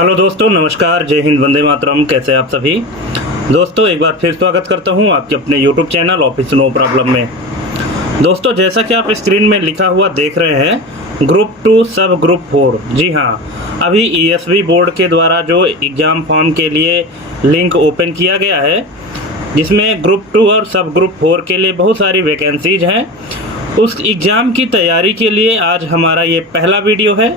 Hello दोस्तों, नमस्कार, जय हिंद, वंदे मातरम। कैसे आप सभी दोस्तों? एक बार फिर स्वागत करता हूं आपके अपने YouTube channel office no problem में। दोस्तों, जैसा कि आप स्क्रीन में लिखा हुआ देख रहे हैं, ग्रुप 2 सब ग्रुप 4। जी हाँ, अभी ESV बोर्ड के द्वारा जो एग्ज़ाम फॉर्म के लिए लिंक ओपन किया गया है, जिसमें ग्रुप 2 और सब ग्रुप 4 के लिए बहुत सारी वैकेंसीज हैं। उस एग्ज़ाम की तैयारी के लिए आज हमारा ये पहला वीडियो है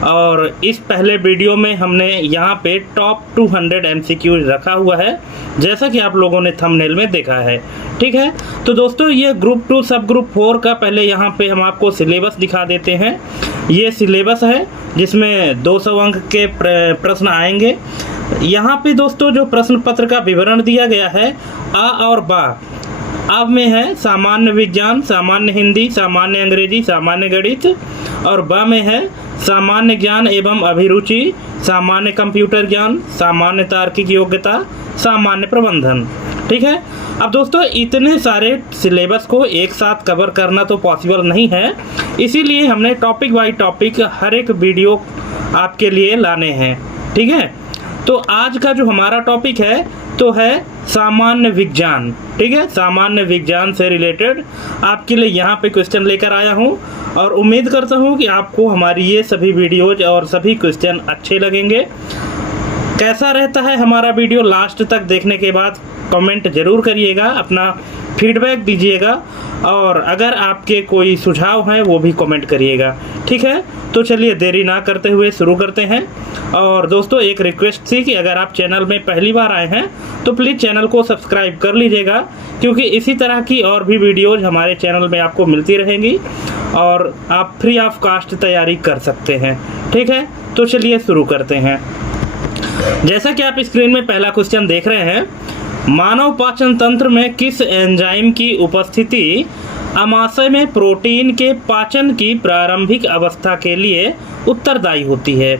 और इस पहले वीडियो में हमने यहाँ पे टॉप 200 MCQ रखा हुआ है, जैसा कि आप लोगों ने थंबनेल में देखा है। ठीक है, तो दोस्तों ये ग्रुप 2 सब ग्रुप 4 का पहले यहाँ पे हम आपको सिलेबस दिखा देते हैं। ये सिलेबस है जिसमें 200 अंक के प्रश्न आएंगे। यहाँ पे दोस्तों जो प्रश्न पत्र का विवरण दिया गया है, आ और बा। अब में है सामान्य विज्ञान, सामान्य हिंदी, सामान्य अंग्रेजी, सामान्य गणित, और ब में है सामान्य ज्ञान एवं अभिरुचि, सामान्य कंप्यूटर ज्ञान, सामान्य तार्किक योग्यता, सामान्य प्रबंधन। ठीक है, अब दोस्तों इतने सारे सिलेबस को एक साथ कवर करना तो पॉसिबल नहीं है, इसीलिए हमने टॉपिक बाय टॉपिक हर एक वीडियो आपके लिए लाने हैं। ठीक है, तो आज का जो हमारा टॉपिक है तो है सामान्य विज्ञान। ठीक है, सामान्य विज्ञान से रिलेटेड आपके लिए यहाँ पे क्वेश्चन लेकर आया हूँ और उम्मीद करता हूँ कि आपको हमारी ये सभी वीडियोज और सभी क्वेश्चन अच्छे लगेंगे। कैसा रहता है हमारा वीडियो, लास्ट तक देखने के बाद कमेंट ज़रूर करिएगा, अपना फीडबैक दीजिएगा और अगर आपके कोई सुझाव हैं वो भी कमेंट करिएगा। ठीक है, तो चलिए देरी ना करते हुए शुरू करते हैं। और दोस्तों एक रिक्वेस्ट थी कि अगर आप चैनल में पहली बार आए हैं तो प्लीज़ चैनल को सब्सक्राइब कर लीजिएगा, क्योंकि इसी तरह की और भी वीडियोज़ हमारे चैनल में आपको मिलती रहेंगी और आप फ्री ऑफ कास्ट तैयारी कर सकते हैं। ठीक है, तो चलिए शुरू करते हैं। जैसा कि आप स्क्रीन में पहला क्वेश्चन देख रहे हैं, मानव पाचन तंत्र में किस एंजाइम की उपस्थिति आमाशय में प्रोटीन के पाचन की प्रारंभिक अवस्था के लिए उत्तरदायी होती है?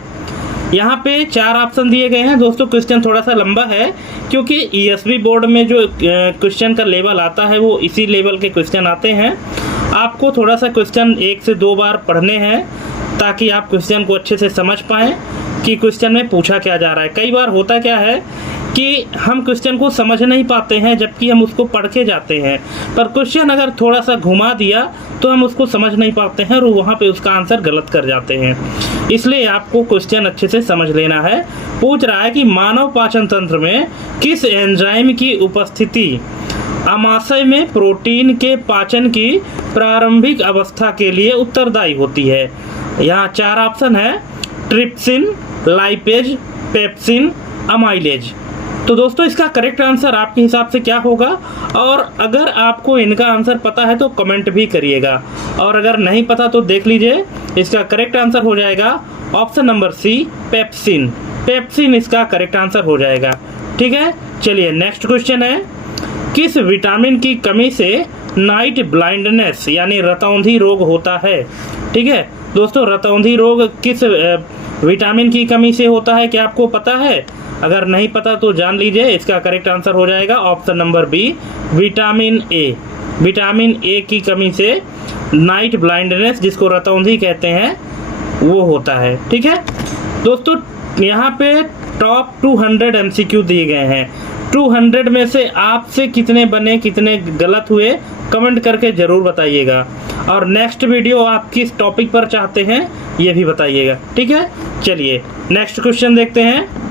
यहाँ पे 4 ऑप्शन दिए गए हैं। दोस्तों क्वेश्चन थोड़ा सा लंबा है, क्योंकि ESV बोर्ड में जो क्वेश्चन का लेवल आता है वो इसी लेवल के क्वेश्चन आते हैं। आपको थोड़ा सा क्वेश्चन 1 से 2 बार पढ़ने हैं ताकि आप क्वेश्चन को अच्छे से समझ पाएँ कि क्वेश्चन में पूछा क्या जा रहा है। कई बार होता क्या है कि हम क्वेश्चन को समझ नहीं पाते हैं, जबकि हम उसको पढ़ के जाते हैं, पर क्वेश्चन अगर थोड़ा सा घुमा दिया तो हम उसको समझ नहीं पाते हैं और वहाँ पे उसका आंसर गलत कर जाते हैं। इसलिए आपको क्वेश्चन अच्छे से समझ लेना है। पूछ रहा है कि मानव पाचन तंत्र में किस एंजाइम की उपस्थिति आमाशय में प्रोटीन के पाचन की प्रारंभिक अवस्था के लिए उत्तरदायी होती है। यहाँ 4 ऑप्शन है, ट्रिप्सिन, लाइपेज, पेप्सिन, अमाइलेज। तो दोस्तों इसका करेक्ट आंसर आपके हिसाब से क्या होगा? और अगर आपको इनका आंसर पता है तो कमेंट भी करिएगा, और अगर नहीं पता तो देख लीजिए। इसका करेक्ट आंसर हो जाएगा option number C, pepsin. Pepsin इसका करेक्ट आंसर हो जाएगा। ठीक है, चलिए नेक्स्ट क्वेश्चन है, किस विटामिन की कमी से नाइट ब्लाइंडनेस यानी रतौंधी रोग होता है? ठीक है दोस्तों, रतौंधी रोग किस विटामिन की कमी से होता है, क्या आपको पता है? अगर नहीं पता तो जान लीजिए। इसका करेक्ट आंसर हो जाएगा option number B, vitamin A. Vitamin A की कमी से नाइट ब्लाइंडनेस, जिसको रतौंधी कहते हैं, वो होता है। ठीक है दोस्तों, यहाँ पे टॉप 200 MCQ दिए गए हैं। 200 में से आपसे कितने बने, कितने गलत हुए, कमेंट करके ज़रूर बताइएगा। और नेक्स्ट वीडियो आप किस टॉपिक पर चाहते हैं ये भी बताइएगा। ठीक है, चलिए नेक्स्ट क्वेश्चन देखते हैं।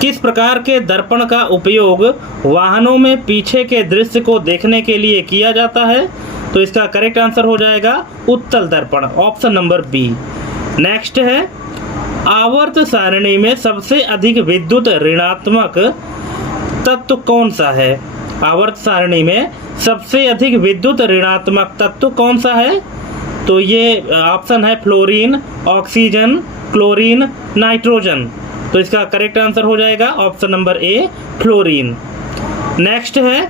किस प्रकार के दर्पण का उपयोग वाहनों में पीछे के दृश्य को देखने के लिए किया जाता है? तो इसका करेक्ट आंसर हो जाएगा उत्तल दर्पण, ऑप्शन नंबर बी। नेक्स्ट है, आवर्त सारणी में सबसे अधिक विद्युत ऋणात्मक तत्व कौन सा है? आवर्त सारणी में सबसे अधिक विद्युत ऋणात्मक तत्व कौन सा है? तो ये ऑप्शन है फ्लोरीन, ऑक्सीजन, क्लोरीन, नाइट्रोजन। तो इसका करेक्ट आंसर हो जाएगा ऑप्शन नंबर ए, फ्लोरीन। नेक्स्ट है,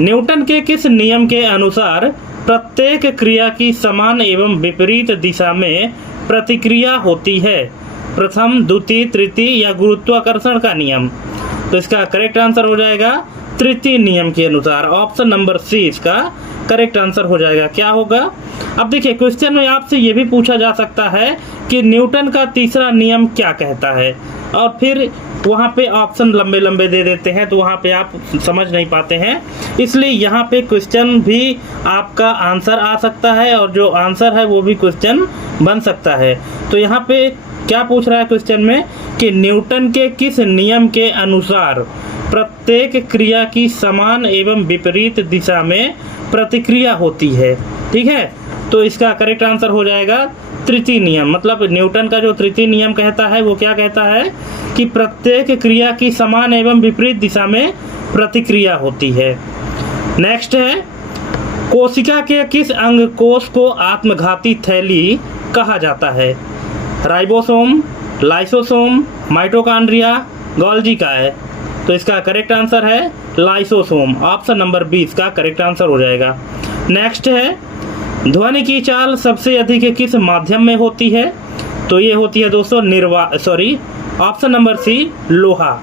न्यूटन के किस नियम के अनुसार प्रत्येक क्रिया की समान एवं विपरीत दिशा में प्रतिक्रिया होती है? प्रथम, द्वितीय, तृतीय या गुरुत्वाकर्षण का नियम? तो इसका करेक्ट आंसर हो जाएगा तृतीय नियम के अनुसार, ऑप्शन नंबर सी इसका करेक्ट आंसर हो जाएगा। क्या होगा? अब देखिए क्वेश्चन में आपसे ये भी पूछा जा सकता है कि न्यूटन का तीसरा नियम क्या कहता है, और फिर वहाँ पे ऑप्शन लंबे लंबे दे देते हैं तो वहाँ पे आप समझ नहीं पाते हैं, इसलिए यहाँ पे क्वेश्चन भी आपका आंसर आ सकता है और जो आंसर है वो भी क्वेश्चन बन सकता है। तो यहाँ पे क्या पूछ रहा है क्वेश्चन में कि न्यूटन के किस नियम के अनुसार प्रत्येक क्रिया की समान एवं विपरीत दिशा में प्रतिक्रिया होती है। ठीक है, तो इसका करेक्ट आंसर हो जाएगा तृतीय नियम। मतलब न्यूटन का जो तृतीय नियम कहता है वो क्या कहता है कि प्रत्येक क्रिया की समान एवं विपरीत दिशा में प्रतिक्रिया होती है। नेक्स्ट है, कोशिका के किस अंग कोश को आत्मघाती थैली कहा जाता है? राइबोसोम, लाइसोसोम, माइटोकॉन्ड्रिया, गोल्गी का है। तो इसका करेक्ट आंसर है लाइसोसोम। ऑप्शन नंबर 20 का करेक्ट आंसर हो जाएगा। नेक्स्ट है, ध्वनि की चाल सबसे अधिक किस माध्यम में होती है? तो ये होती है दोस्तों ऑप्शन नंबर सी, लोहा।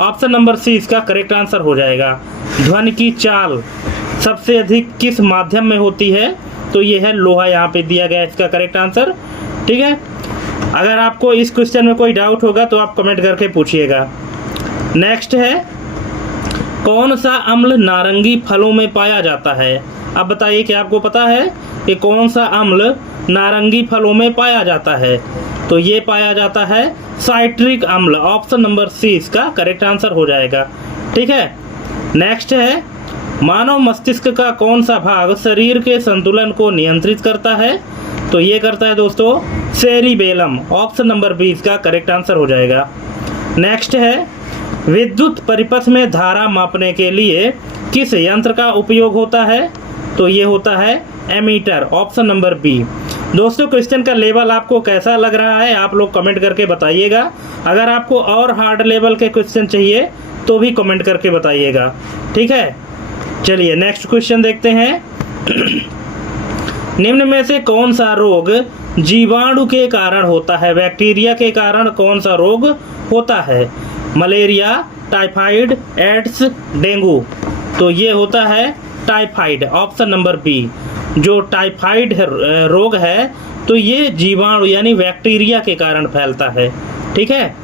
ऑप्शन नंबर सी इसका करेक्ट आंसर हो जाएगा। ध्वनि की चाल सबसे अधिक किस माध्यम में होती है? तो ये है लोहा, यहाँ पे दिया गया इसका करेक्ट आंसर। ठीक है, अगर आपको इस क्वेश्चन में कोई डाउट होगा तो आप कमेंट करके पूछिएगा। नेक्स्ट है, कौन सा अम्ल नारंगी फलों में पाया जाता है? अब बताइए कि आपको पता है कि कौन सा अम्ल नारंगी फलों में पाया जाता है? तो ये पाया जाता है साइट्रिक अम्ल। ऑप्शन नंबर सी इसका करेक्ट आंसर हो जाएगा। ठीक है, नेक्स्ट है, मानव मस्तिष्क का कौन सा भाग शरीर के संतुलन को नियंत्रित करता है? तो ये करता है दोस्तों सेरिबेलम। ऑप्शन नंबर 20 का करेक्ट आंसर हो जाएगा। नेक्स्ट है, विद्युत परिपथ में धारा मापने के लिए किस यंत्र का उपयोग होता है? तो ये होता है एमीटर। Option number B. दोस्तों क्वेश्चन का लेवल आपको कैसा लग रहा है आप लोग कमेंट करके बताइएगा। अगर आपको और हार्ड लेवल के क्वेश्चन चाहिए तो भी कमेंट करके बताइएगा। ठीक है, चलिए नेक्स्ट क्वेश्चन देखते हैं। निम्न में से कौन सा रोग जीवाणु के कारण होता है? बैक्टीरिया के कारण कौन सा रोग होता है? Malaria, typhoid, AIDS, dengue. तो ये होता है टाइफाइड। Option number B. जो टाइफाइड रोग है तो ये जीवाणु यानी बैक्टीरिया के कारण फैलता है। ठीक है,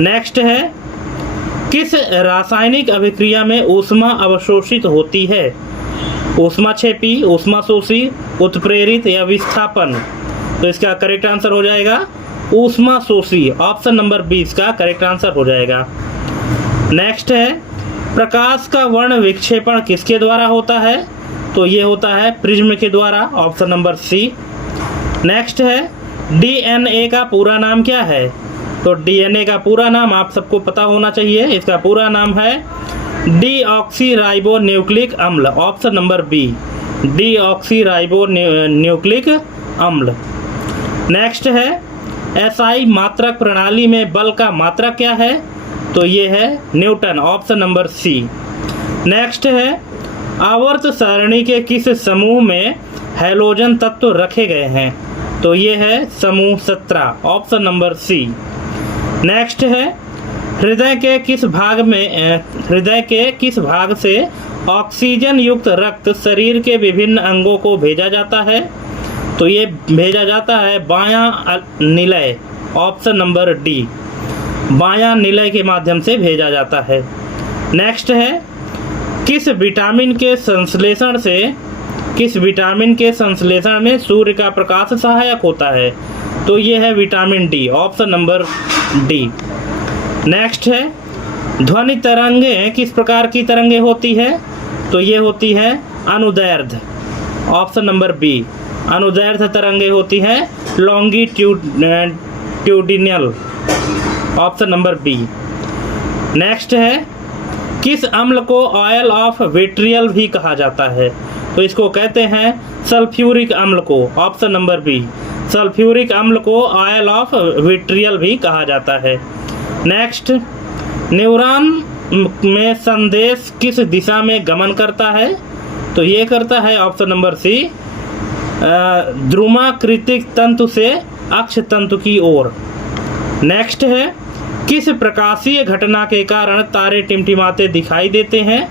नेक्स्ट है, किस रासायनिक अभिक्रिया में ऊष्मा अवशोषित होती है? ऊष्माक्षेपी, ऊष्माशोषी, उत्प्रेरित या विस्थापन। तो इसका करेक्ट आंसर हो जाएगा ऊष्माशोषी। ऑप्शन नंबर 20 का करेक्ट आंसर हो जाएगा। नेक्स्ट है, प्रकाश का वर्ण विक्षेपण किसके द्वारा होता है? तो ये होता है प्रिज्म के द्वारा। Option number C. नेक्स्ट है, डीएनए का पूरा नाम क्या है? तो डीएनए का पूरा नाम आप सबको पता होना चाहिए। इसका पूरा नाम है डीऑक्सीराइबोन्यूक्लिक अम्ल। ऑप्शन नंबर बी, डीऑक्सीराइबोन्यूक्लिक अम्ल। नेक्स्ट है, एसआई मात्रक प्रणाली में बल का मात्रक क्या है? तो ये है Newton. Option number C. Next है, आवर्त सारणी के किस समूह में हैलोजन तत्व रखे गए हैं? तो ये है समूह 17। Option number C. नेक्स्ट है, हृदय के किस भाग से ऑक्सीजन युक्त रक्त शरीर के विभिन्न अंगों को भेजा जाता है? तो ये भेजा जाता है बायां निलय। ऑप्शन नंबर डी, बायां निलय के माध्यम से भेजा जाता है। नेक्स्ट है, किस विटामिन के संश्लेषण में सूर्य का प्रकाश सहायक होता है? तो ये है vitamin D. Option number D. Next है, ध्वनि तरंगें किस प्रकार की तरंगें होती है? तो ये होती है अनुदैर्ध्य। ऑप्शन नंबर बी, अनुदैर्ध्य तरंगें होती है longitudinal. Option number B. Next है, किस अम्ल को ऑयल ऑफ विट्रियल भी कहा जाता है? तो इसको कहते हैं सल्फ्यूरिक अम्ल को। ऑप्शन नंबर बी, सल्फ्यूरिक अम्ल को ऑयल ऑफ विट्रियल भी कहा जाता है। नेक्स्ट, न्यूरॉन में संदेश किस दिशा में गमन करता है? तो ये करता है ऑप्शन नंबर सी, ध्रुमाकृतिक तंतु से अक्ष तंतु की ओर। नेक्स्ट है, किस प्रकाशीय घटना के कारण तारे टिमटिमाते दिखाई देते हैं?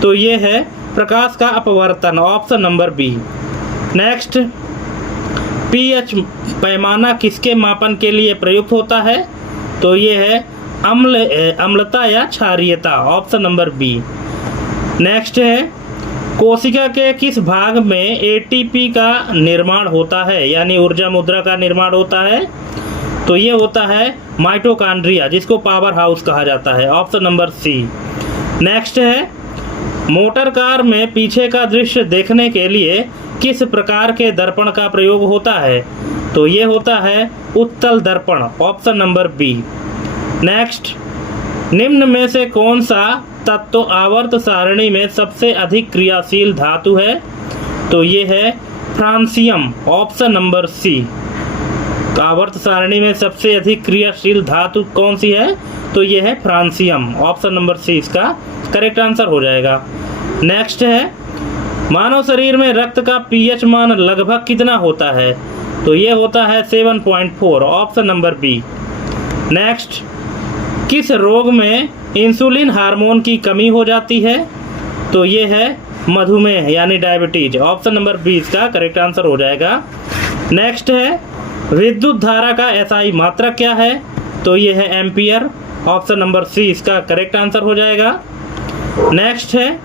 तो ये है प्रकाश का अपवर्तन, option number B. Next, pH पैमाना किसके मापन के लिए प्रयुक्त होता है? तो ये है अम्लता या क्षारीयता, ऑप्शन नंबर बी। नेक्स्ट है, कोशिका के किस भाग में एटीपी का निर्माण होता है, यानी ऊर्जा मुद्रा का निर्माण होता है? तो ये होता है माइटोकॉन्ड्रिया, जिसको पावर हाउस कहा जाता है, ऑप्शन नंबर सी। नेक्स्ट है, मोटर कार में पीछे का दृश्य देखने के लिए किस प्रकार के दर्पण का प्रयोग होता है? तो ये होता है उत्तल दर्पण, ऑप्शन नंबर बी। नेक्स्ट, निम्न में से कौन सा तत्व आवर्त सारणी में सबसे अधिक क्रियाशील धातु है? तो ये है फ्रांसियम, ऑप्शन नंबर सी। तो आवर्त सारणी में सबसे अधिक क्रियाशील धातु कौन सी है? तो ये है फ्रांसियम, ऑप्शन नंबर सी इसका करेक्ट आंसर हो जाएगा। नेक्स्ट है, मानव शरीर में रक्त का पीएच मान लगभग कितना होता है? तो ये होता है 7.4, ऑप्शन नंबर बी। नेक्स्ट, किस रोग में इंसुलिन हार्मोन की कमी हो जाती है? तो ये है मधुमेह यानी डायबिटीज, ऑप्शन नंबर बी इसका करेक्ट आंसर हो जाएगा। नेक्स्ट है, विद्युत धारा का एसआई मात्रक क्या है? तो ये है एम्पियर, ऑप्शन नंबर सी इसका करेक्ट आंसर हो जाएगा। नेक्स्ट है,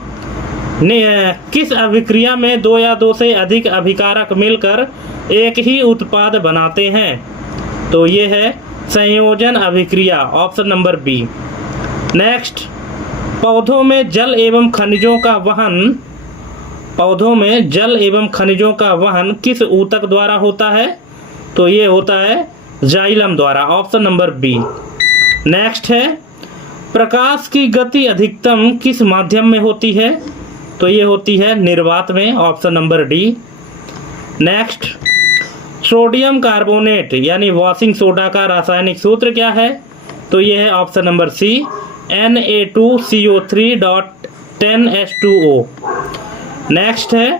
किस अभिक्रिया में दो या दो से अधिक अभिकारक मिलकर एक ही उत्पाद बनाते हैं? तो ये है संयोजन अभिक्रिया, ऑप्शन नंबर बी। नेक्स्ट, पौधों में जल एवं खनिजों का वहन किस ऊतक द्वारा होता है? तो ये होता है जाइलम द्वारा, ऑप्शन नंबर बी। नेक्स्ट है, प्रकाश की गति अधिकतम किस माध्यम में होती है? तो ये होती है निर्वात में, option number D. Next, sodium carbonate यानी वॉशिंग सोडा का रासायनिक सूत्र क्या है? तो ये है ऑप्शन नंबर सी, Na2CO3.10H2O। नेक्स्ट है,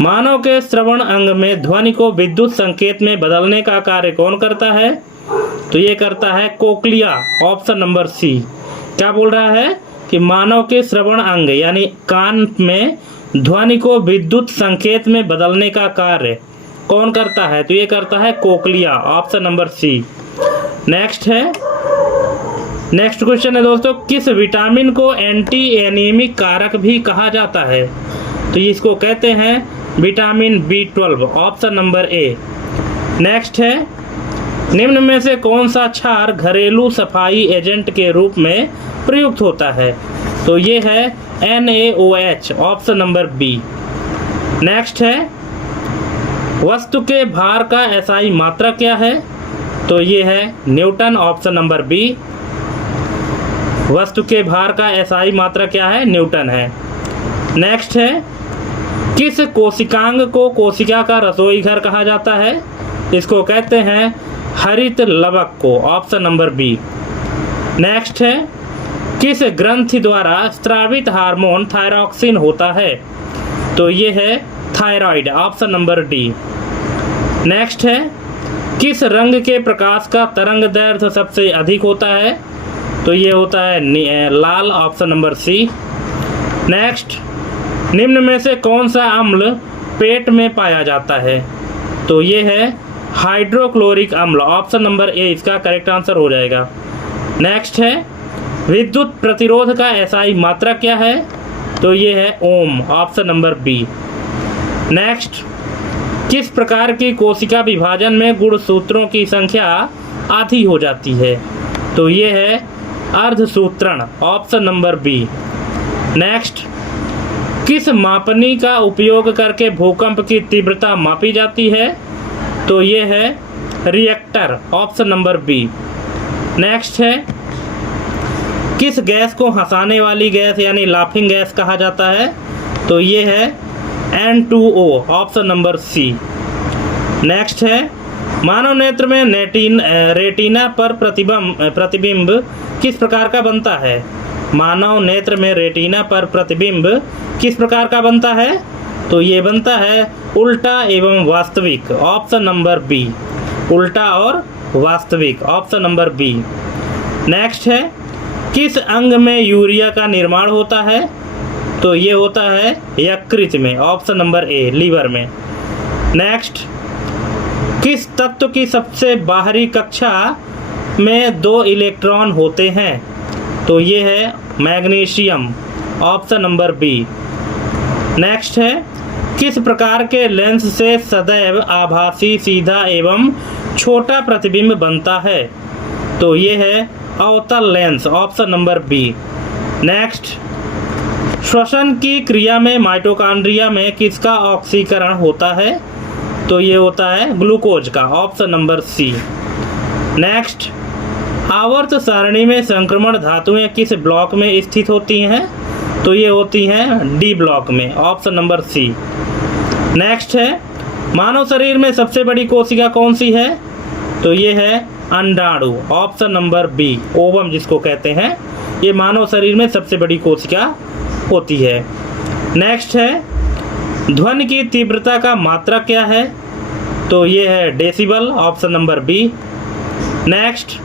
मानव के श्रवण अंग में ध्वनि को विद्युत संकेत में बदलने का कार्य कौन करता है? तो ये करता है कोक्लिया, ऑप्शन नंबर सी। क्या बोल रहा है कि मानव के श्रवण अंग यानी कान में ध्वनि को विद्युत संकेत में बदलने का कार्य कौन करता है? तो ये करता है cochlea, option number C. Next question है दोस्तों, किस विटामिन को एंटी एनीमिक कारक भी कहा जाता है? तो इसको कहते हैं vitamin B12, option number A. Next है, निम्न में से कौन सा क्षार घरेलू सफाई एजेंट के रूप में प्रयुक्त होता है? तो ये है NaOH, option number B. Next है, वस्तु के भार का एसआई मात्रा क्या है? तो ये है न्यूटन, ऑप्शन नंबर बी। वस्तु के भार का एसआई मात्रा क्या है? न्यूटन है। नेक्स्ट है, किस कोशिकांग को कोशिका का रसोई घर कहा जाता है? इसको कहते हैं हरित लवक को, ऑप्शन नंबर बी। नेक्स्ट है, किस ग्रंथि द्वारा स्रावित हार्मोन थायरॉक्सिन होता है? तो ये है thyroid, option number D. Next है, किस रंग के प्रकाश का तरंग दैर्ध्य सबसे अधिक होता है? तो ये होता है लाल, ऑप्शन नंबर सी। नेक्स्ट, निम्न में से कौन सा अम्ल पेट में पाया जाता है? तो ये है हाइड्रोक्लोरिक अम्ल, ऑप्शन नंबर ए इसका करेक्ट आंसर हो जाएगा। नेक्स्ट है, विद्युत प्रतिरोध का एसआई मात्रा क्या है? तो ये है ओम, ऑप्शन नंबर बी। नेक्स्ट, किस प्रकार की कोशिका विभाजन में गुणसूत्रों की संख्या आधी हो जाती है? तो ये है अर्धसूत्रण, ऑप्शन नंबर बी। नेक्स्ट, किस मापनी का उपयोग करके भूकंप की तीव्रता मापी जाती है? तो ये है reactor, option number B. Next है, किस गैस को हंसाने वाली गैस यानी लाफिंग गैस कहा जाता है? तो ये है N2O, option number C. Next है, मानव नेत्र में रेटिना पर प्रतिबिंब किस प्रकार का बनता है? मानव नेत्र में रेटिना पर प्रतिबिंब किस प्रकार का बनता है? तो ये बनता है उल्टा एवं वास्तविक, ऑप्शन नंबर बी। उल्टा और वास्तविक, ऑप्शन नंबर बी। नेक्स्ट है, किस अंग में यूरिया का निर्माण होता है? तो ये होता है यकृत में, ऑप्शन नंबर ए, लीवर में। नेक्स्ट, किस तत्व की सबसे बाहरी कक्षा में 2 इलेक्ट्रॉन होते हैं? तो ये है magnesium, option number B. Next है, किस प्रकार के लेंस से सदैव आभासी सीधा एवं छोटा प्रतिबिंब बनता है? तो ये है अवतल lens, option number B. Next, श्वसन की क्रिया में माइटोकॉन्ड्रिया में किसका ऑक्सीकरण होता है? तो ये होता है ग्लूकोज का, ऑप्शन नंबर सी। नेक्स्ट, आवर्त सारणी में संक्रमण धातुएं किस ब्लॉक में स्थित होती हैं? तो ये होती हैं डी ब्लॉक में, ऑप्शन नंबर सी। नेक्स्ट है, मानव शरीर में सबसे बड़ी कोशिका कौन सी है? तो ये है अंडाणु, ऑप्शन नंबर बी, ओवम जिसको कहते हैं। ये मानव शरीर में सबसे बड़ी कोशिका होती है। नेक्स्ट है, ध्वनि की तीव्रता का मात्रक क्या है? तो ये है decibel, option number B. Next,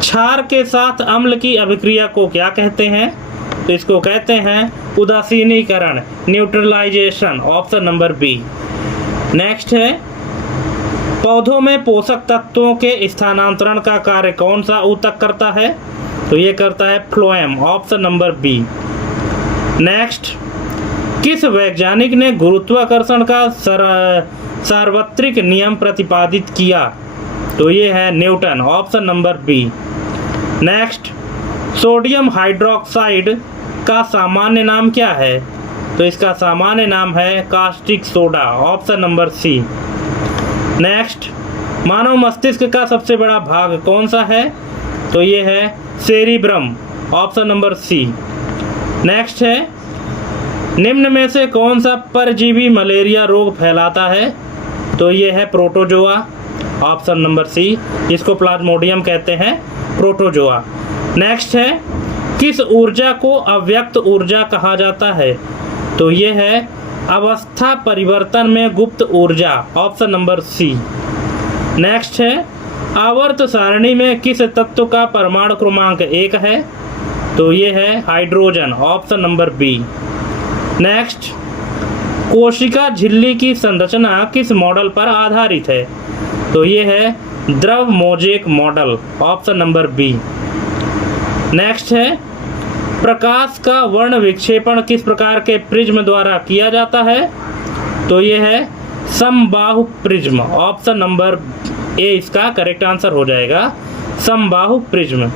क्षार के साथ अम्ल की अभिक्रिया को क्या कहते हैं? तो इसको कहते हैं उदासीनीकरण, neutralisation, option number B. Next है, पौधों में पोषक तत्वों के स्थानांतरण का कार्य कौन सा ऊतक करता है? तो ये करता है phloem, option number B. Next, किस वैज्ञानिक ने गुरुत्वाकर्षण का सार्वत्रिक नियम प्रतिपादित किया? तो ये है Newton, option number B. Next, sodium hydroxide का सामान्य नाम क्या है? तो इसका सामान्य नाम है caustic soda, option number C. Next, मानव मस्तिष्क का सबसे बड़ा भाग कौन सा है? तो ये है cerebrum, option number C. Next है, निम्न में से कौन सा परजीवी मलेरिया रोग फैलाता है? तो ये है प्रोटोजोआ, ऑप्शन नंबर सी, जिसको प्लाज्मोडियम कहते हैं, प्रोटोजोआ। नेक्स्ट है, किस ऊर्जा को अव्यक्त ऊर्जा कहा जाता है? तो ये है अवस्था परिवर्तन में गुप्त ऊर्जा, ऑप्शन नंबर सी। नेक्स्ट है, आवर्त सारणी में किस तत्व का परमाणु क्रमांक 1 है? तो ये है hydrogen, option number B. Next, कोशिका झिल्ली की संरचना किस मॉडल पर आधारित है? तो ये है द्रव mosaic model, option number B. Next है, प्रकाश का वर्ण विक्षेपण किस प्रकार के प्रिज्म द्वारा किया जाता है? तो ये है समबाहु प्रिज्म, ऑप्शन नंबर ए इसका करेक्ट आंसर हो जाएगा, समबाहु प्रिज्म।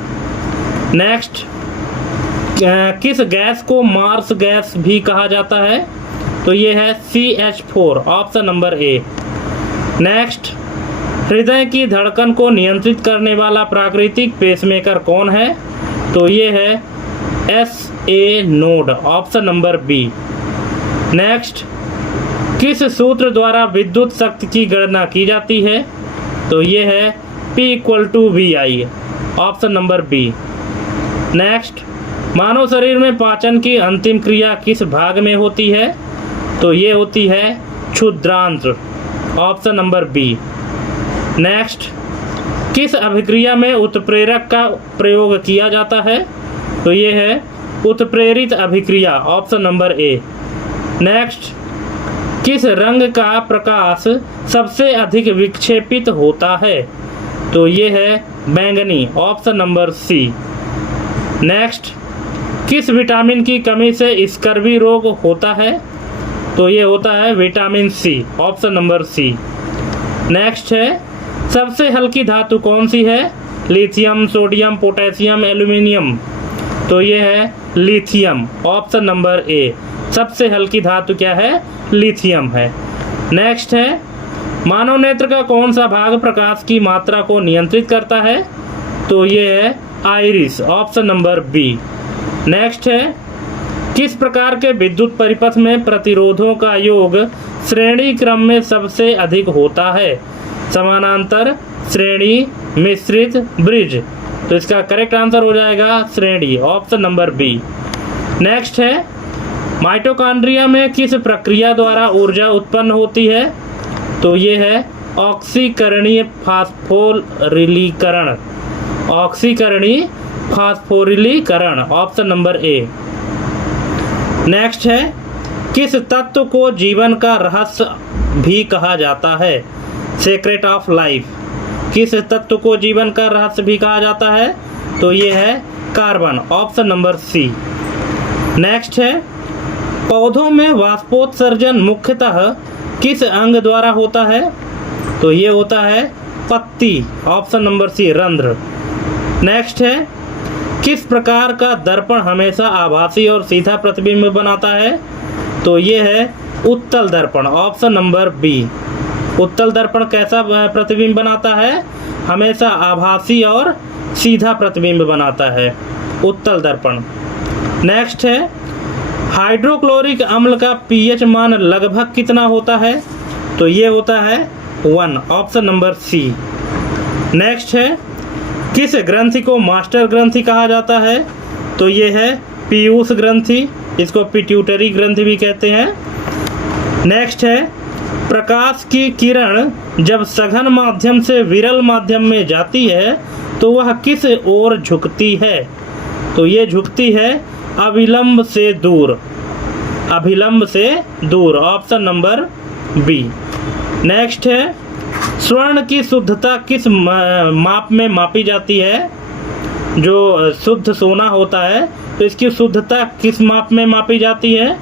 नेक्स्ट, किस गैस को मार्स गैस भी कहा जाता है? तो ये है CH4, option number A. Next, हृदय की धड़कन को नियंत्रित करने वाला प्राकृतिक पेसमेकर कौन है? तो ये है SA node, option number B. Next, किस सूत्र द्वारा विद्युत शक्ति की गणना की जाती है? तो ये है P = VI, option number B. Next, मानव शरीर में पाचन की अंतिम क्रिया किस भाग में होती है? तो ये होती है क्षुद्रांत्र, ऑप्शन नंबर बी। नेक्स्ट, किस अभिक्रिया में उत्प्रेरक का प्रयोग किया जाता है? तो ये है उत्प्रेरित अभिक्रिया, ऑप्शन नंबर ए। नेक्स्ट, किस रंग का प्रकाश सबसे अधिक विक्षेपित होता है? तो ये है बैंगनी, ऑप्शन नंबर सी। नेक्स्ट, किस विटामिन की कमी से स्कर्वी रोग होता है? तो ये होता है vitamin C, option number C. Next है, सबसे हल्की धातु कौन सी है? Lithium, sodium, potassium, aluminium. तो ये है लिथियम, ऑप्शन नंबर ए। सबसे हल्की धातु क्या है? लिथियम है। नेक्स्ट है, मानव नेत्र का कौन सा भाग प्रकाश की मात्रा को नियंत्रित करता है? तो ये है iris, option number B. Next है, किस प्रकार के विद्युत परिपथ में प्रतिरोधों का योग श्रेणी क्रम में सबसे अधिक होता है? समानांतर, श्रेणी, मिश्रित, ब्रिज। तो इसका करेक्ट आंसर हो जाएगा श्रेणी, ऑप्शन नंबर बी। नेक्स्ट है, माइटोकॉन्ड्रिया में किस प्रक्रिया द्वारा ऊर्जा उत्पन्न होती है? तो ये है ऑक्सीकरणीय फास्फोरिलीकरण, ऑक्सीकरणीय फास्फोरिलीकरण, ऑप्शन नंबर ए। नेक्स्ट है, किस तत्व को जीवन का रहस्य भी कहा जाता है? Secret of life. किस तत्व को जीवन का रहस्य भी कहा जाता है? तो ये है carbon, option number C. Next है, पौधों में वाष्पोत्सर्जन मुख्यतः किस अंग द्वारा होता है? तो ये होता है पत्ती, ऑप्शन नंबर सी, रंध्र। नेक्स्ट है, किस प्रकार का दर्पण हमेशा आभासी और सीधा प्रतिबिंब बनाता है? तो ये है उत्तल दर्पण, ऑप्शन नंबर बी। उत्तल दर्पण कैसा प्रतिबिंब बनाता है? हमेशा आभासी और सीधा प्रतिबिंब बनाता है उत्तल दर्पण। नेक्स्ट है, हाइड्रोक्लोरिक अम्ल का पीएच मान लगभग कितना होता है? तो ये होता है 1, ऑप्शन नंबर सी। नेक्स्ट है, किस ग्रंथि को मास्टर ग्रंथि कहा जाता है? तो ये है पीयूष ग्रंथि, इसको पिट्यूटरी ग्रंथि भी कहते हैं। नेक्स्ट है, प्रकाश की किरण जब सघन माध्यम से विरल माध्यम में जाती है तो वह किस ओर झुकती है? तो ये झुकती है अभिलंब से दूर, अभिलंब से दूर, ऑप्शन नंबर बी। नेक्स्ट है, स्वर्ण की शुद्धता किस माप में मापी जाती है? जो शुद्ध सोना होता है तो इसकी शुद्धता किस माप में मापी जाती है?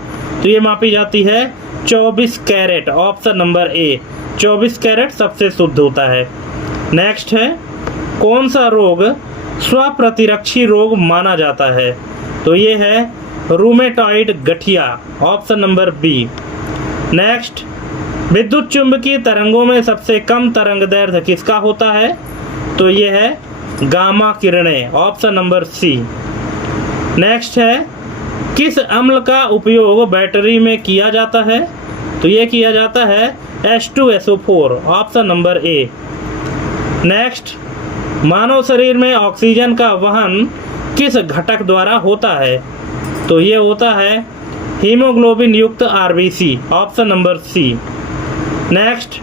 तो ये मापी जाती है 24 carat, option number A. 24 carat सबसे शुद्ध होता है। नेक्स्ट है, कौन सा रोग स्वप्रतिरक्षी रोग माना जाता है? तो ये है रूमेटॉइड गठिया, ऑप्शन नंबर बी। नेक्स्ट, विद्युत चुंबकीय तरंगों में सबसे कम तरंग दैर्ध्य किसका होता है? तो ये है गामा किरणें, ऑप्शन नंबर सी। नेक्स्ट है, किस अम्ल का उपयोग बैटरी में किया जाता है? तो ये किया जाता है H2SO4, option number A. Next, मानव शरीर में ऑक्सीजन का वहन किस घटक द्वारा होता है? तो ये होता है हीमोग्लोबिन युक्त RBC, option number C. Next,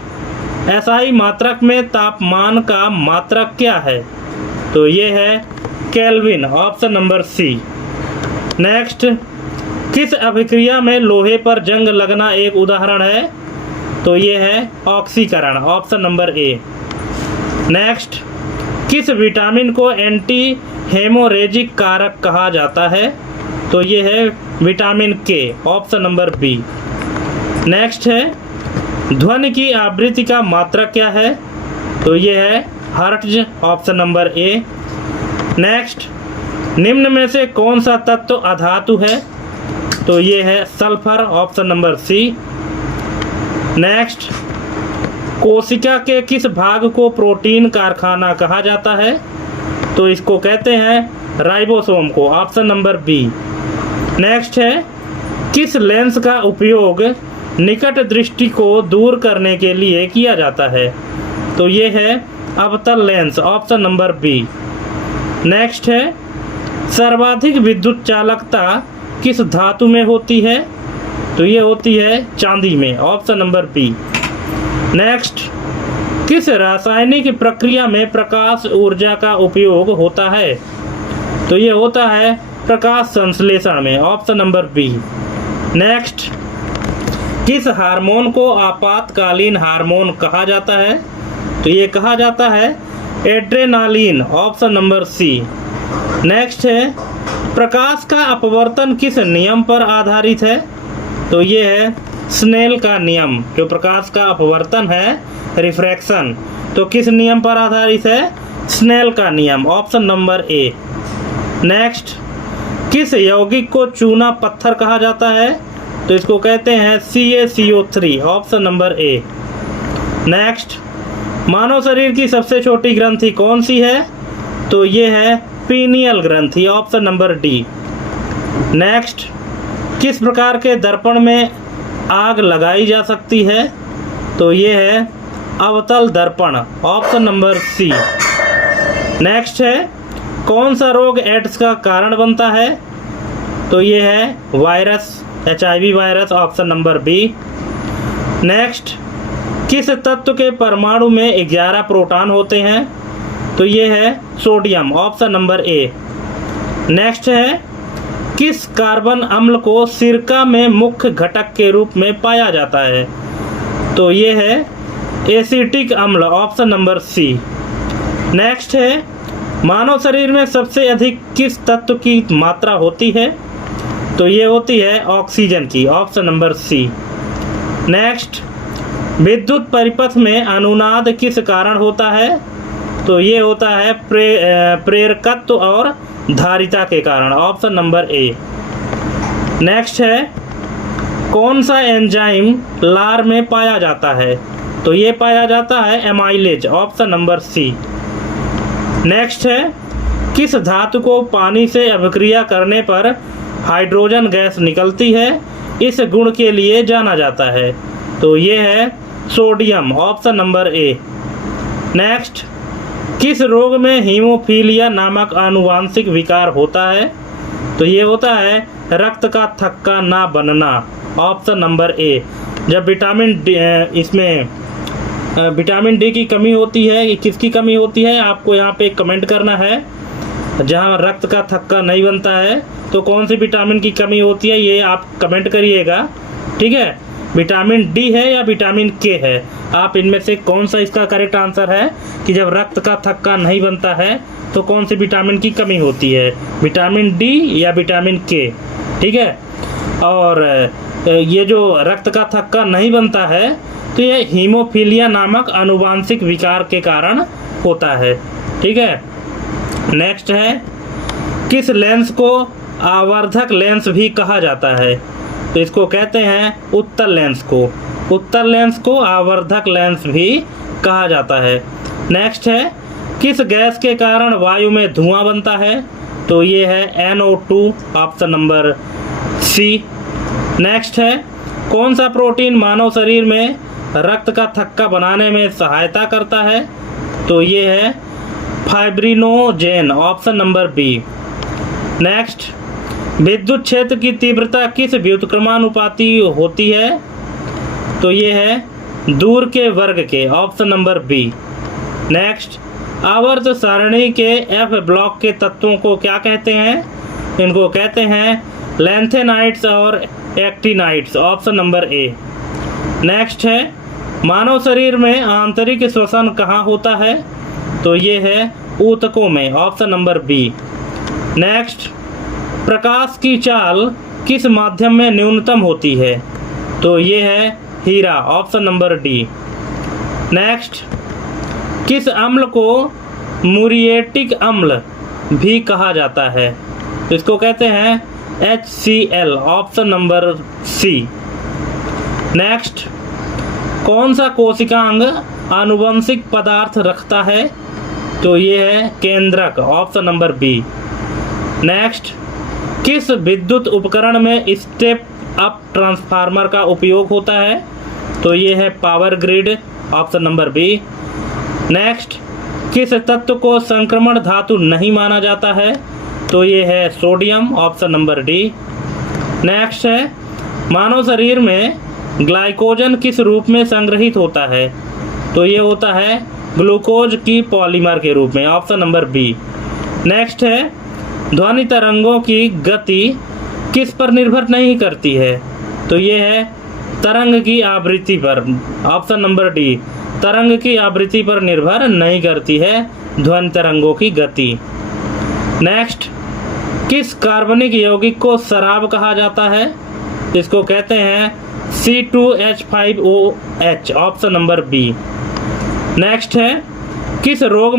SI मात्रक में तापमान का मात्रक क्या है? तो ये है kelvin, option number C. Next, किस अभिक्रिया में लोहे पर जंग लगना एक उदाहरण है? तो ये है ऑक्सीकरण, ऑप्शन नंबर ए। नेक्स्ट, किस विटामिन को एंटी हेमोरेजिक कारक कहा जाता है? तो ये है विटामिन के, ऑप्शन नंबर बी। नेक्स्ट है, ध्वनि की आवृत्ति का मात्रक क्या है? तो ये है hertz, option number A. Next, निम्न में से कौन सा तत्व अधातु है? तो ये है sulphur, option number C. Next, कोशिका के किस भाग को प्रोटीन कारखाना कहा जाता है? तो इसको कहते हैं राइबोसोम को, ऑप्शन नंबर बी। नेक्स्ट है, किस लेंस का उपयोग निकट दृष्टि को दूर करने के लिए किया जाता है? तो ये है अवतल lens, option number B. Next है, सर्वाधिक विद्युत चालकता किस धातु में होती है? तो ये होती है चांदी में, ऑप्शन नंबर बी। नेक्स्ट, किस रासायनिक प्रक्रिया में प्रकाश ऊर्जा का उपयोग होता है? तो ये होता है प्रकाश संश्लेषण में, ऑप्शन नंबर बी। नेक्स्ट, किस हार्मोन को आपातकालीन हार्मोन कहा जाता है? तो ये कहा जाता है adrenaline, option number C. Next है, प्रकाश का अपवर्तन किस नियम पर आधारित है? तो ये है स्नेल का नियम। जो प्रकाश का अपवर्तन है, रिफ्रैक्शन, तो किस नियम पर आधारित है? स्नेल का नियम, ऑप्शन नंबर ए। नेक्स्ट, किस यौगिक को चूना पत्थर कहा जाता है? तो इसको कहते हैं CaCO3, option number A. Next, मानव शरीर की सबसे छोटी ग्रंथि कौन सी है? तो ये है पीनियल ग्रंथि, ऑप्शन नंबर डी। नेक्स्ट, किस प्रकार के दर्पण में आग लगाई जा सकती है? तो ये है अवतल दर्पण, ऑप्शन नंबर सी। नेक्स्ट है, कौन सा रोग एड्स का कारण बनता है? तो ये है virus, HIV virus, option number B. Next, किस तत्व के परमाणु में 11 प्रोटॉन होते हैं? तो ये है sodium, option number A. Next है, किस कार्बन अम्ल को सिरका में मुख्य घटक के रूप में पाया जाता है? तो ये है एसिटिक अम्ल, ऑप्शन नंबर सी। नेक्स्ट है, मानव शरीर में सबसे अधिक किस तत्व की मात्रा होती है? तो ये होती है ऑक्सीजन की, ऑप्शन नंबर सी। नेक्स्ट, विद्युत परिपथ में अनुनाद किस कारण होता है? तो ये होता है प्रेरकत्व और धारिता के कारण, ऑप्शन नंबर ए। नेक्स्ट है, कौन सा एंजाइम लार में पाया जाता है? तो ये पाया जाता है amylase, option number C. Next है, किस धातु को पानी से अभिक्रिया करने पर हाइड्रोजन गैस निकलती है? इस गुण के लिए जाना जाता है। तो ये है sodium, option number A. Next, किस रोग में हीमोफीलिया नामक आनुवांशिक विकार होता है? तो ये होता है रक्त का थक्का ना बनना, ऑप्शन नंबर ए। जब विटामिन डी की कमी होती है, किसकी कमी होती है आपको यहाँ पे कमेंट करना है। जहाँ रक्त का थक्का नहीं बनता है तो कौन सी विटामिन की कमी होती है ये आप कमेंट करिएगा, ठीक है। विटामिन डी है या विटामिन के है, आप इनमें से कौन सा इसका करेक्ट आंसर है कि जब रक्त का थक्का नहीं बनता है तो कौन सी विटामिन की कमी होती है, विटामिन डी या विटामिन के, ठीक है। और ये जो रक्त का थक्का नहीं बनता है तो ये हीमोफीलिया नामक आनुवांशिक विकार के कारण होता है, ठीक है। नेक्स्ट है, किस लेंस को आवर्धक लेंस भी कहा जाता है? तो इसको कहते हैं उत्तल लेंस को, उत्तल लेंस को आवर्धक लेंस भी कहा जाता है। नेक्स्ट है, किस गैस के कारण वायु में धुआं बनता है? तो ये है NO2, option number C. Next है, कौन सा प्रोटीन मानव शरीर में रक्त का थक्का बनाने में सहायता करता है? तो ये है fibrinogen, option number B. Next, विद्युत क्षेत्र की तीव्रता किस व्युत्क्रमानुपाती होती है? तो ये है दूर के वर्ग के, ऑप्शन नंबर बी। नेक्स्ट, आवर्त सारणी के F ब्लॉक के तत्वों को क्या कहते हैं? इनको कहते हैं लैंथेनाइट्स और actinides, option number A. Next है, मानव शरीर में आंतरिक श्वसन कहाँ होता है? तो ये है ऊतकों में, ऑप्शन नंबर बी। नेक्स्ट, प्रकाश की चाल किस माध्यम में न्यूनतम होती है? तो ये है हीरा, ऑप्शन नंबर डी। नेक्स्ट, किस अम्ल को मुरिएटिक अम्ल भी कहा जाता है? तो इसको कहते हैं HCl, option number C. Next, कौन सा कोशिकांग आनुवंशिक पदार्थ रखता है? तो ये है केंद्रक, ऑप्शन नंबर बी। नेक्स्ट, किस विद्युत उपकरण में स्टेप अप ट्रांसफार्मर का उपयोग होता है? तो ये है power grid, option number B. Next, किस तत्व को संक्रमण धातु नहीं माना जाता है? तो ये है sodium, option number D. Next है, मानव शरीर में ग्लाइकोजन किस रूप में संग्रहित होता है? तो ये होता है ग्लूकोज की पॉलीमर के रूप में, ऑप्शन नंबर बी। नेक्स्ट है, ध्वनि तरंगों की गति किस पर निर्भर नहीं करती है? तो ये है तरंग की आवृत्ति पर, ऑप्शन नंबर डी। तरंग की आवृत्ति पर निर्भर नहीं करती है ध्वनि तरंगों की गति। नेक्स्ट, किस कार्बनिक यौगिक को शराब कहा जाता है? इसको कहते हैं C2H5OH, option number B. Next है, किस रोग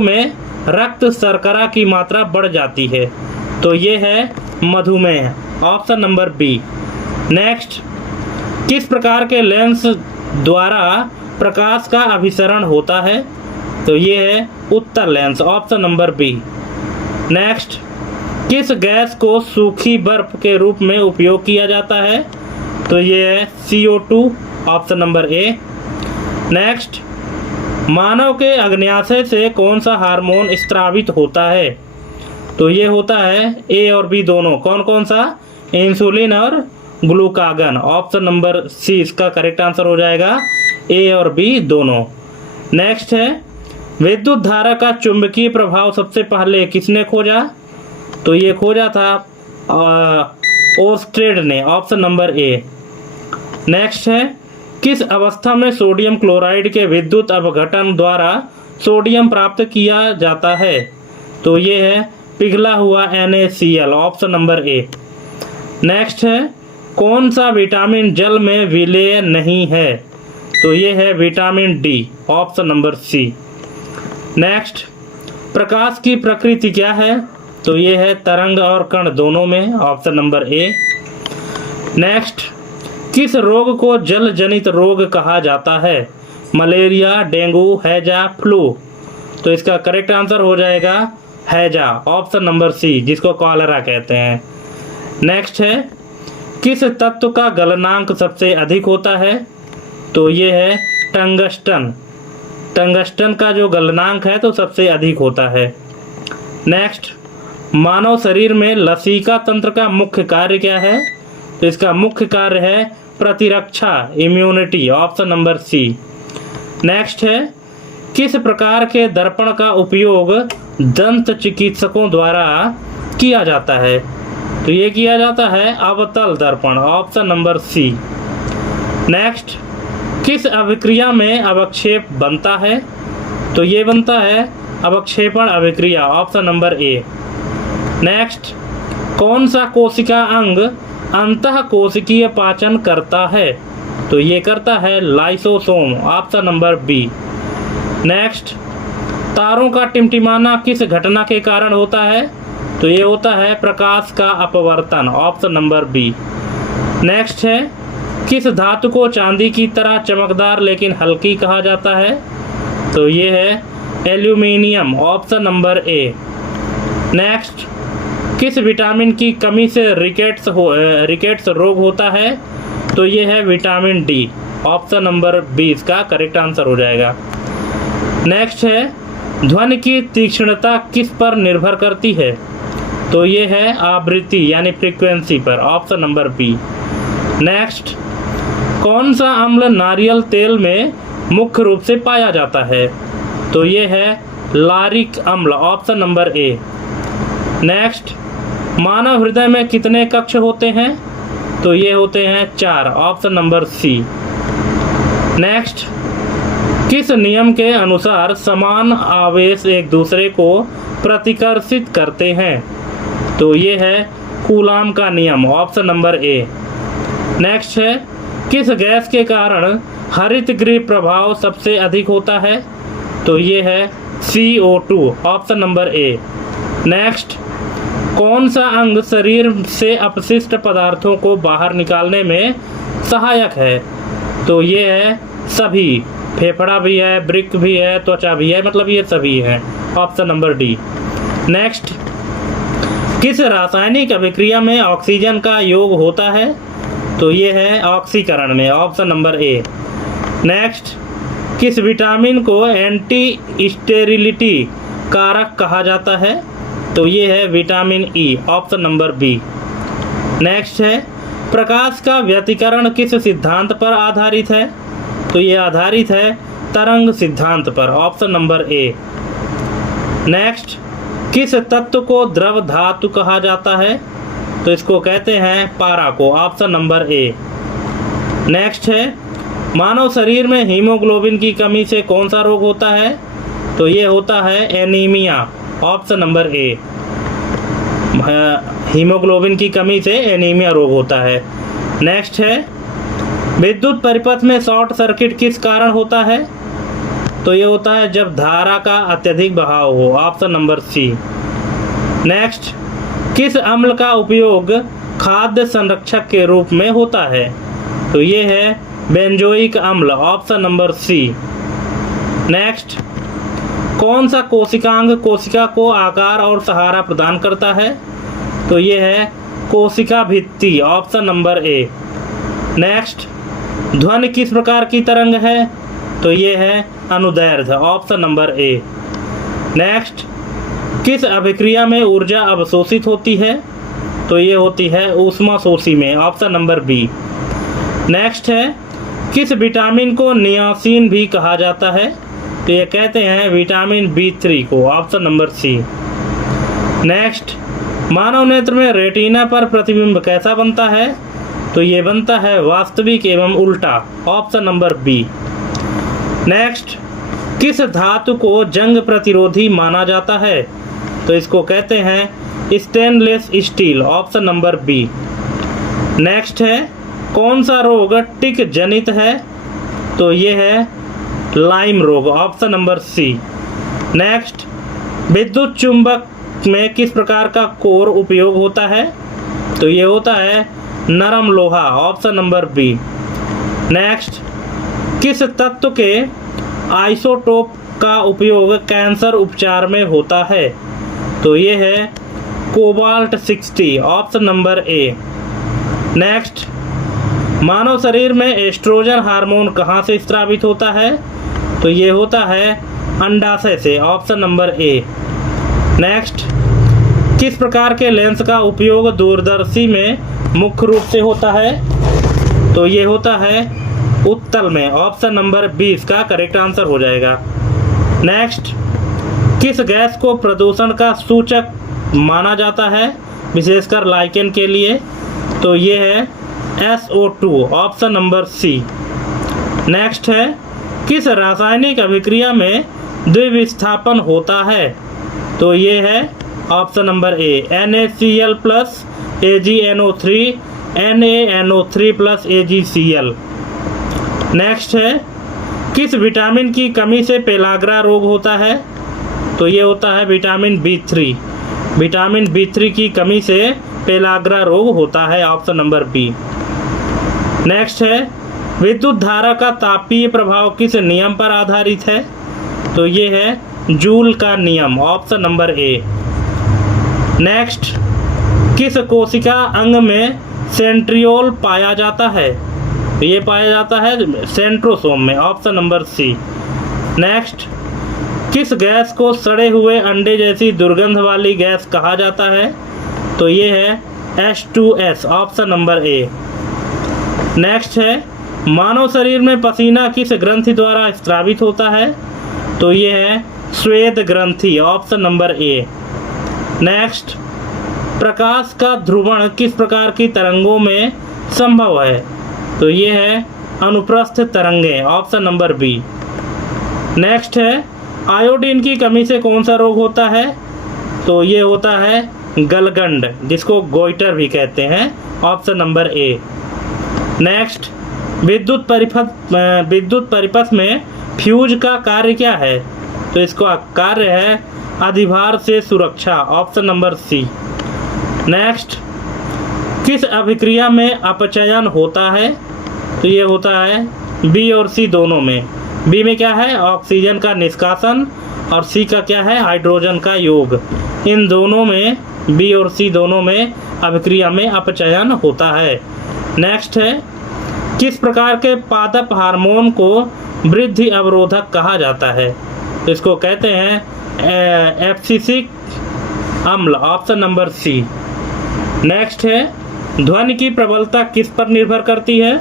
में रक्त शर्करा की मात्रा बढ़ जाती है? तो ये है मधुमेह, ऑप्शन नंबर बी। नेक्स्ट, किस प्रकार के लेंस द्वारा प्रकाश का अभिसरण होता है? तो ये है उत्तल lens, option number B. Next, किस गैस को सूखी बर्फ के रूप में उपयोग किया जाता है? तो ये है CO2, option number A. Next, मानव के अग्न्याशय से कौन सा हार्मोन स्रावित होता है? तो ये होता है ए और बी दोनों। कौन कौन सा? इंसुलिन और ग्लूकागन, ऑप्शन नंबर सी इसका करेक्ट आंसर हो जाएगा, ए और बी दोनों। नेक्स्ट है, विद्युत धारा का चुंबकीय प्रभाव सबसे पहले किसने खोजा? तो ये खोजा था ओर्स्टेड ने, ऑप्शन नंबर ए। नेक्स्ट है, किस अवस्था में सोडियम क्लोराइड के विद्युत अपघटन द्वारा सोडियम प्राप्त किया जाता है? तो ये है पिघला हुआ NaCl, option number A. Next है, कौन सा विटामिन जल में विलेय नहीं है? तो ये है vitamin D, option number C. Next, प्रकाश की प्रकृति क्या है? तो ये है तरंग और कण दोनों में, ऑप्शन नंबर ए। नेक्स्ट, किस रोग को जल जनित रोग कहा जाता है? मलेरिया, डेंगू, हैजा, फ्लू? तो इसका करेक्ट आंसर हो जाएगा हैजा, ऑप्शन नंबर सी, जिसको कॉलेरा कहते हैं। नेक्स्ट है, किस तत्व का गलनांक सबसे अधिक होता है? तो ये है टंगस्टन। टंगस्टन का जो गलनांक है तो सबसे अधिक होता है। नेक्स्ट, मानव शरीर में लसीका तंत्र का मुख्य कार्य क्या है? तो इसका मुख्य कार्य है प्रतिरक्षा, immunity, option number C. Next है, किस प्रकार के दर्पण का उपयोग दंत चिकित्सकों द्वारा किया जाता है? तो ये किया जाता है अवतल दर्पण, ऑप्शन नंबर सी। नेक्स्ट, किस अभिक्रिया में अवक्षेप बनता है? तो ये बनता है अवक्षेपण अभिक्रिया, ऑप्शन नंबर ए। नेक्स्ट, कौन सा कोशिका अंग अंतः कोशिकीय पाचन करता है? तो ये करता है lysosome, option number B. Next, तारों का टिमटिमाना किस घटना के कारण होता है? तो ये होता है प्रकाश का अपवर्तन, ऑप्शन नंबर बी। नेक्स्ट है, किस धातु को चांदी की तरह चमकदार लेकिन हल्की कहा जाता है? तो ये है aluminium, option number A. Next, किस विटामिन की कमी से रिकेट्स रोग होता है? तो ये है vitamin D, option number B इसका करेक्ट आंसर हो जाएगा। नेक्स्ट है, ध्वनि की तीक्ष्णता किस पर निर्भर करती है? तो ये है आवृत्ति यानी फ्रीक्वेंसी पर, ऑप्शन नंबर बी। नेक्स्ट, कौन सा अम्ल नारियल तेल में मुख्य रूप से पाया जाता है? तो ये है लारिक अम्ल, ऑप्शन नंबर ए। नेक्स्ट, मानव हृदय में कितने कक्ष होते हैं? तो ये होते हैं 4, ऑप्शन नंबर सी। नेक्स्ट, किस नियम के अनुसार समान आवेश एक दूसरे को प्रतिकर्षित करते हैं? तो ये है कूलाम का नियम, ऑप्शन नंबर ए। नेक्स्ट है, किस गैस के कारण हरित गृह प्रभाव सबसे अधिक होता है? तो ये है CO2, option number A. Next, कौन सा अंग शरीर से अपशिष्ट पदार्थों को बाहर निकालने में सहायक है? तो ये है सभी, फेफड़ा भी है, वृक्क भी है, त्वचा भी है, मतलब ये सभी हैं, ऑप्शन नंबर डी। नेक्स्ट, किस रासायनिक अभिक्रिया में ऑक्सीजन का योग होता है? तो ये है ऑक्सीकरण में, ऑप्शन नंबर ए। नेक्स्ट, किस विटामिन को एंटी स्टेरिलिटी कारक कहा जाता है? तो ये है vitamin E, option number B. Next है, प्रकाश का व्यतिकरण किस सिद्धांत पर आधारित है? तो ये आधारित है तरंग सिद्धांत पर, ऑप्शन नंबर ए। नेक्स्ट, किस तत्व को द्रव धातु कहा जाता है? तो इसको कहते हैं पारा को, ऑप्शन नंबर ए। नेक्स्ट है, मानव शरीर में हीमोग्लोबिन की कमी से कौन सा रोग होता है? तो ये होता है एनीमिया, ऑप्शन नंबर ए। हीमोग्लोबिन की कमी से एनीमिया रोग होता है। नेक्स्ट है, विद्युत परिपथ में शॉर्ट सर्किट किस कारण होता है? तो ये होता है जब धारा का अत्यधिक बहाव हो, ऑप्शन नंबर सी। नेक्स्ट, किस अम्ल का उपयोग खाद्य संरक्षक के रूप में होता है? तो ये है बेंजोइक अम्ल, ऑप्शन नंबर सी। नेक्स्ट, कौन सा कोशिकांग कोशिका को आकार और सहारा प्रदान करता है? तो ये है कोशिका भित्ति, ऑप्शन नंबर ए। नेक्स्ट, ध्वनि किस प्रकार की तरंग है? तो ये है अनुदैर्ध्य, ऑप्शन नंबर ए। नेक्स्ट, किस अभिक्रिया में ऊर्जा अवशोषित होती है? तो ये होती है ऊष्माशोषी में, ऑप्शन नंबर बी। नेक्स्ट है, किस विटामिन को नियासिन भी कहा जाता है? तो ये कहते हैं विटामिन B3 को, ऑप्शन नंबर सी। नेक्स्ट, मानव नेत्र में रेटिना पर प्रतिबिंब कैसा बनता है? तो ये बनता है वास्तविक एवं उल्टा, ऑप्शन नंबर बी। नेक्स्ट, किस धातु को जंग प्रतिरोधी माना जाता है? तो इसको कहते हैं stainless steel, option number B. Next है, कौन सा रोग टिक जनित है? तो ये है लाइम रोग, ऑप्शन नंबर सी। नेक्स्ट, विद्युत चुंबक में किस प्रकार का कोर उपयोग होता है? तो ये होता है नरम लोहा, ऑप्शन नंबर बी। नेक्स्ट, किस तत्व के आइसोटोप का उपयोग कैंसर उपचार में होता है? तो ये है cobalt 60, option number A. Next, मानव शरीर में एस्ट्रोजन हार्मोन कहाँ से स्रावित होता है? तो ये होता है अंडाशय से, ऑप्शन नंबर ए। नेक्स्ट, किस प्रकार के लेंस का उपयोग दूरदर्शी में मुख्य रूप से होता है? तो ये होता है उत्तल में, ऑप्शन नंबर बी इसका करेक्ट आंसर हो जाएगा। नेक्स्ट, किस गैस को प्रदूषण का सूचक माना जाता है, विशेषकर लाइकेन के लिए? तो ये है SO2, option number C. Next है, किस रासायनिक अभिक्रिया में द्विविस्थापन होता है? तो ये है ऑप्शन नंबर ए NaCl plus AgNO3 NaNO3 plus AgCl। Next है, किस विटामिन की कमी से पेलाग्रा रोग होता है? तो ये होता है विटामिन B3। विटामिन B3 की कमी से पेलाग्रा रोग होता है, ऑप्शन नंबर बी। नेक्स्ट है, विद्युत धारा का तापीय प्रभाव किस नियम पर आधारित है? तो ये है जूल का नियम, ऑप्शन नंबर ए। नेक्स्ट, किस कोशिका अंग में सेंट्रियोल पाया जाता है? ये पाया जाता है सेंट्रोसोम में, ऑप्शन नंबर सी। नेक्स्ट, किस गैस को सड़े हुए अंडे जैसी दुर्गंध वाली गैस कहा जाता है? तो ये है H2S, option number A. Next है, मानव शरीर में पसीना किस ग्रंथि द्वारा स्रावित होता है? तो ये है श्वेत ग्रंथि, ऑप्शन नंबर ए। नेक्स्ट, प्रकाश का ध्रुवण किस प्रकार की तरंगों में संभव है? तो ये है अनुप्रस्थ तरंगें, ऑप्शन नंबर बी। नेक्स्ट है, आयोडीन की कमी से कौन सा रोग होता है? तो ये होता है गलगंड, जिसको गोइटर भी कहते हैं, ऑप्शन नंबर ए। नेक्स्ट, विद्युत परिपथ में फ्यूज का कार्य क्या है? तो इसका कार्य है अधिभार से सुरक्षा, ऑप्शन नंबर सी। नेक्स्ट, किस अभिक्रिया में अपचयन होता है? तो ये होता है बी और सी दोनों में। बी में क्या है? ऑक्सीजन का निष्कासन, और सी का क्या है? हाइड्रोजन का योग। इन दोनों में, बी और सी दोनों में अभिक्रिया में अपचयन होता है। नेक्स्ट है, किस प्रकार के पादप हार्मोन को वृद्धि अवरोधक कहा जाता है? तो इसको कहते हैं एब्सिसिक अम्ल, ऑप्शन नंबर सी। नेक्स्ट है, ध्वनि की प्रबलता किस पर निर्भर करती है?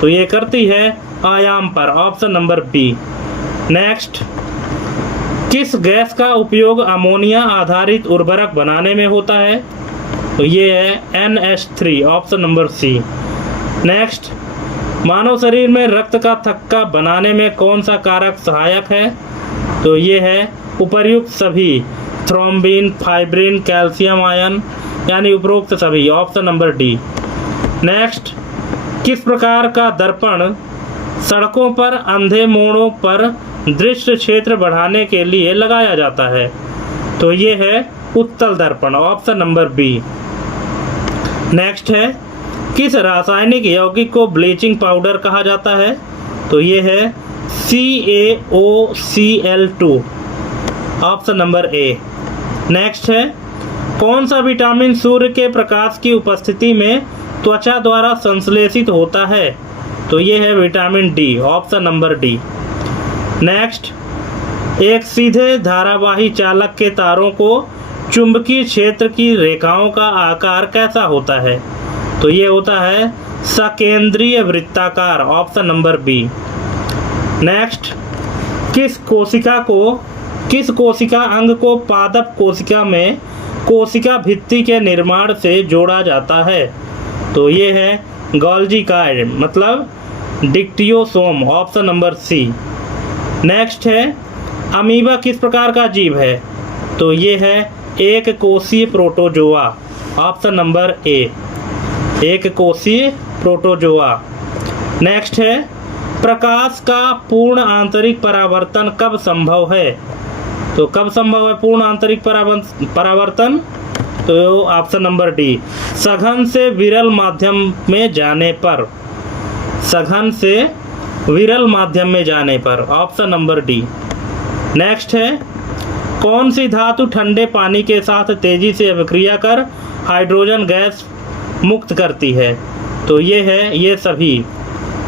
तो ये करती है आयाम पर, ऑप्शन नंबर बी। नेक्स्ट, किस गैस का उपयोग अमोनिया आधारित उर्वरक बनाने में होता है? तो ये है NH3, option number C. Next, मानव शरीर में रक्त का थक्का बनाने में कौन सा कारक सहायक है? तो ये है उपर्युक्त सभी, थ्रोम्बिन, फाइब्रिन, कैल्शियम आयन, यानी उपरोक्त सभी, ऑप्शन नंबर डी। नेक्स्ट, किस प्रकार का दर्पण सड़कों पर अंधे मोड़ों पर दृश्य क्षेत्र बढ़ाने के लिए लगाया जाता है? तो ये है उत्तल दर्पण, ऑप्शन नंबर बी। नेक्स्ट है, किस रासायनिक यौगिक को ब्लीचिंग पाउडर कहा जाता है? तो ये है CaOCl2, option number A. Next है, कौन सा विटामिन सूर्य के प्रकाश की उपस्थिति में त्वचा द्वारा संश्लेषित होता है? तो ये है vitamin D, option number D. Next, एक सीधे धारावाही चालक के तारों को चुंबकीय क्षेत्र की रेखाओं का आकार कैसा होता है? तो ये होता है सकेंद्रीय वृत्ताकार, ऑप्शन नंबर बी। नेक्स्ट, किस कोशिका अंग को पादप कोशिका में कोशिका भित्ति के निर्माण से जोड़ा जाता है? तो ये है गोल्जी कार्ड, मतलब dictyosome, option number C. Next है अमीबा किस प्रकार का जीव है? तो ये है एक कोशीय प्रोटोजोआ, ऑप्शन नंबर ए, एक कोशीय प्रोटोजोआ। नेक्स्ट है प्रकाश का पूर्ण आंतरिक परावर्तन कब संभव है? तो कब संभव है पूर्ण आंतरिक परावर्तन? तो ऑप्शन नंबर डी, सघन से विरल माध्यम में जाने पर, सघन से विरल माध्यम में जाने पर, ऑप्शन नंबर डी। नेक्स्ट है कौन सी धातु ठंडे पानी के साथ तेजी से अभिक्रिया कर हाइड्रोजन गैस मुक्त करती है? तो ये है ये सभी,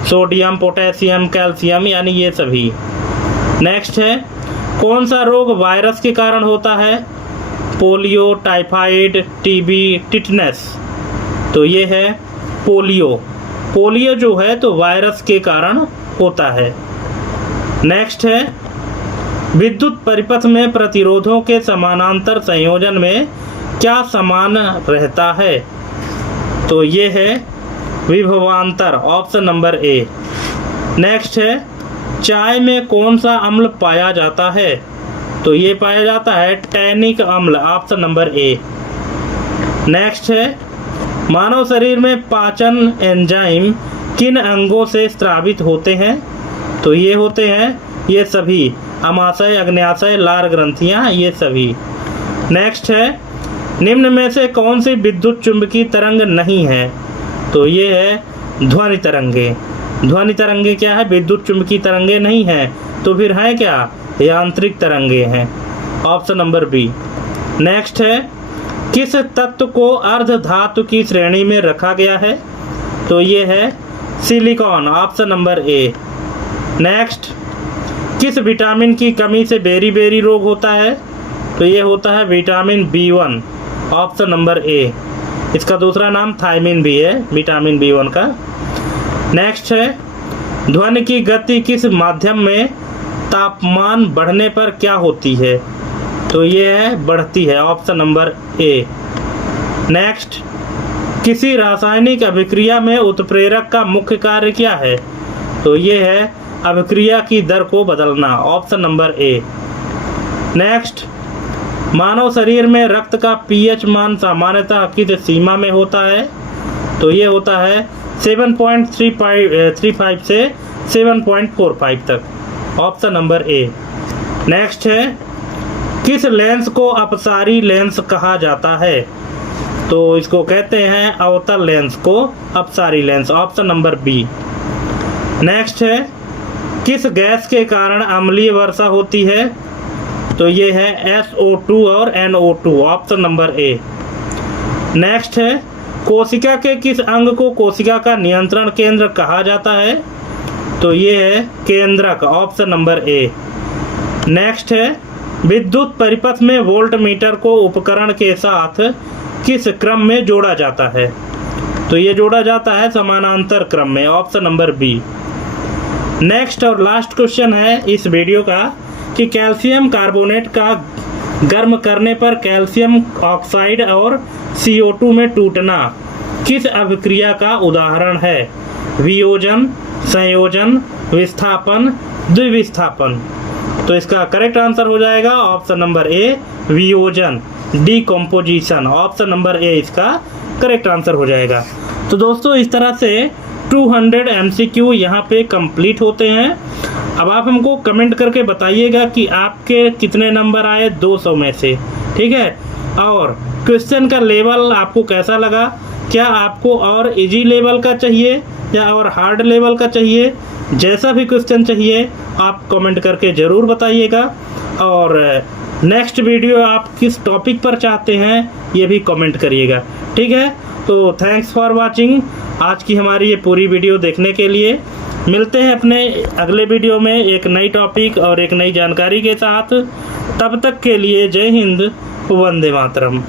सोडियम, पोटेशियम, कैल्शियम, यानी ये सभी। नेक्स्ट है कौन सा रोग वायरस के कारण होता है? Polio, typhoid, TB, tetanus. तो ये है पोलियो। पोलियो जो है तो वायरस के कारण होता है। नेक्स्ट है विद्युत परिपथ में प्रतिरोधों के समानांतर संयोजन में क्या समान रहता है? तो ये है विभवांतर, ऑप्शन नंबर ए। नेक्स्ट है चाय में कौन सा अम्ल पाया जाता है? तो ये पाया जाता है टैनिक अम्ल, ऑप्शन नंबर ए। नेक्स्ट है मानव शरीर में पाचन एंजाइम किन अंगों से स्रावित होते हैं? तो ये होते हैं ये सभी, अमाशय, अग्न्याशय, लार ग्रंथियां, ये सभी। नेक्स्ट है निम्न में से कौन सी विद्युत चुंबकीय तरंग नहीं है? तो ये है ध्वनि तरंगे। ध्वनि तरंगे क्या है? विद्युत चुंबकीय तरंगे नहीं है, तो फिर है क्या? यांत्रिक तरंगे हैं, ऑप्शन नंबर बी। नेक्स्ट है किस तत्व को अर्ध धातु की श्रेणी में रखा गया है? तो ये है silicon, option number A. Next किस विटामिन की कमी से बेरी रोग होता है? तो ये होता है vitamin B1, option number A. इसका दूसरा नाम थायमिन भी है, विटामिन B1 का। नेक्स्ट है ध्वनि की गति किस माध्यम में तापमान बढ़ने पर क्या होती है? तो ये है बढ़ती है, ऑप्शन नंबर ए। नेक्स्ट किसी रासायनिक अभिक्रिया में उत्प्रेरक का मुख्य कार्य क्या है? तो ये है अभिक्रिया की दर को बदलना, ऑप्शन नंबर ए। नेक्स्ट मानव शरीर में रक्त का पीएच मान सामान्यतः किस सीमा में होता है? तो ये होता है 7.35 से 7.45 तक, ऑप्शन नंबर ए। नेक्स्ट है किस लेंस को अपसारी लेंस कहा जाता है? तो इसको कहते हैं अवतल लेंस को अपसारी lens, option number B. Next है किस गैस के कारण अम्लीय वर्षा होती है? तो ये है SO2 और NO2, option number A. Next है कोशिका के किस अंग को कोशिका का नियंत्रण केंद्र कहा जाता है? तो ये है केंद्रक, ऑप्शन नंबर ए। नेक्स्ट है विद्युत परिपथ में वोल्ट मीटर को उपकरण के साथ किस क्रम में जोड़ा जाता है? तो ये जोड़ा जाता है समानांतर क्रम में, ऑप्शन नंबर बी। नेक्स्ट और लास्ट क्वेश्चन है इस वीडियो का कि कैल्शियम कार्बोनेट का गर्म करने पर कैल्शियम ऑक्साइड और CO2 में टूटना किस अभिक्रिया का उदाहरण है? वियोजन, संयोजन, विस्थापन, द्विविस्थापन। तो इसका करेक्ट आंसर हो जाएगा ऑप्शन नंबर ए, वियोजन, डीकम्पोजिशन, ऑप्शन नंबर ए इसका करेक्ट आंसर हो जाएगा। तो दोस्तों इस तरह से 200 MCQ यहाँ पे कंप्लीट होते हैं। अब आप हमको कमेंट करके बताइएगा कि आपके कितने नंबर आए 200 में से, ठीक है। और क्वेश्चन का लेवल आपको कैसा लगा, क्या आपको और इजी लेवल का चाहिए या और हार्ड लेवल का चाहिए? जैसा भी क्वेश्चन चाहिए आप कमेंट करके ज़रूर बताइएगा। और नेक्स्ट वीडियो आप किस टॉपिक पर चाहते हैं ये भी कमेंट करिएगा, ठीक है। तो थैंक्स फॉर वाचिंग, आज की हमारी ये पूरी वीडियो देखने के लिए। मिलते हैं अपने अगले वीडियो में एक नई टॉपिक और एक नई जानकारी के साथ। तब तक के लिए जय हिंद, वंदे मातरम।